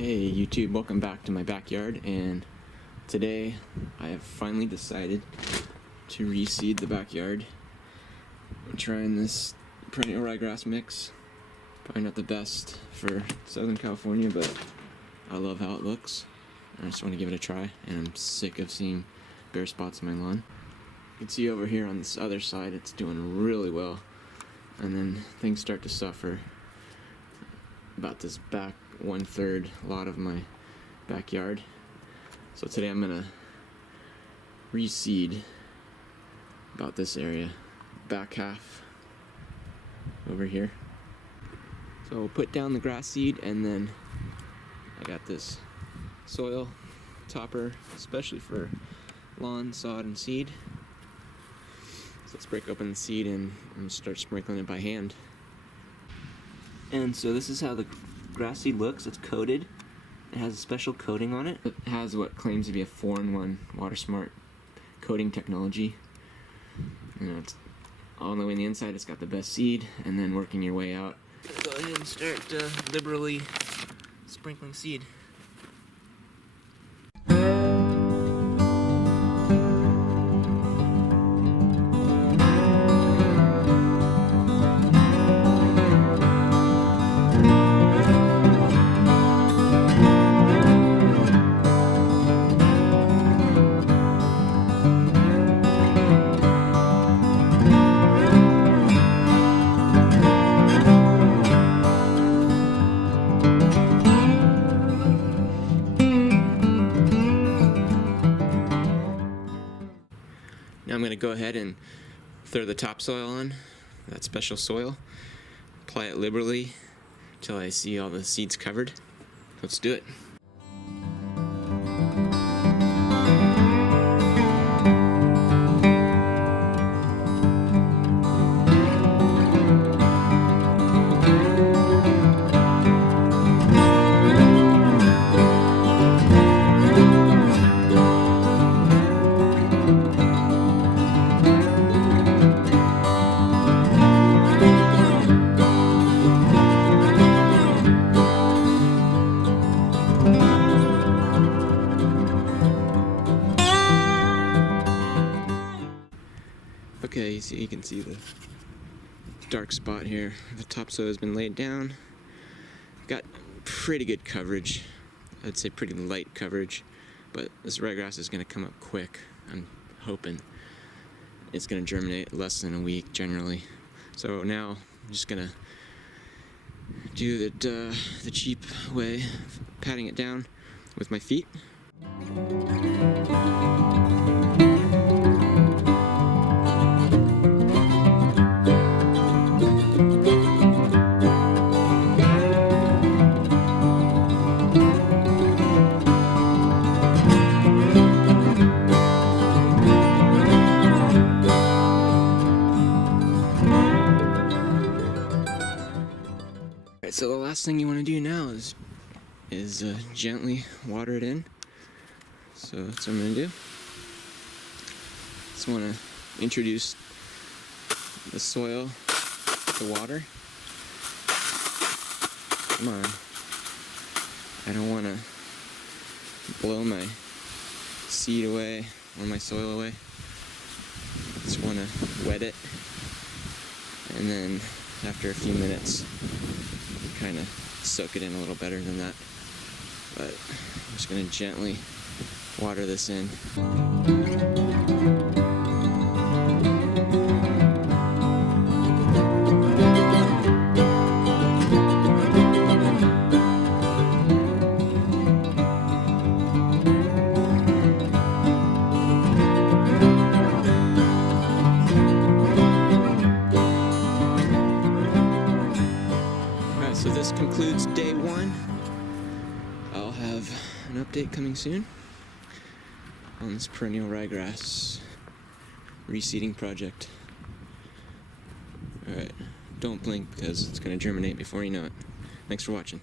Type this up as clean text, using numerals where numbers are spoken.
Hey YouTube, welcome back to my backyard, and today I have finally decided to reseed the backyard. I'm trying this perennial ryegrass mix. Probably not the best for Southern California, but I love how it looks. I just want to give it a try, and I'm sick of seeing bare spots on my lawn. You can see over here on this other side it's doing really well, and then things start to suffer about this back 1/3 lot of my backyard. So today I'm gonna reseed about this area, back half over here. So I'll put down the grass seed, and then I got this soil topper, especially for lawn, sod, and seed. So let's break open the seed and start sprinkling it by hand. And so this is how the grass seed looks. It's coated. It has a special coating on it. It has what claims to be a 4-in-1 water smart coating technology. It's all the way on the inside. It's got the best seed, and then working your way out. Go ahead and start liberally sprinkling seed. Now I'm going to go ahead and throw the topsoil on, that special soil, apply it liberally until I see all the seeds covered. Let's do it. Okay, you can see the dark spot here. The topsoil has been laid down. Got pretty good coverage. I'd say pretty light coverage, but this ryegrass is going to come up quick. I'm hoping it's going to germinate less than a week generally. So now I'm just going to do the cheap way of patting it down with my feet. So the last thing you want to do now is gently water it in. So that's what I'm going to do. Just want to introduce the soil to water. Come on. I don't want to blow my seed away or my soil away. Just want to wet it, and then after a few minutes kind of soak it in a little better than that. But I'm just going to gently water this in. So this concludes day 1. I'll have an update coming soon on this perennial ryegrass reseeding project. Alright, don't blink because it's going to germinate before you know it. Thanks for watching.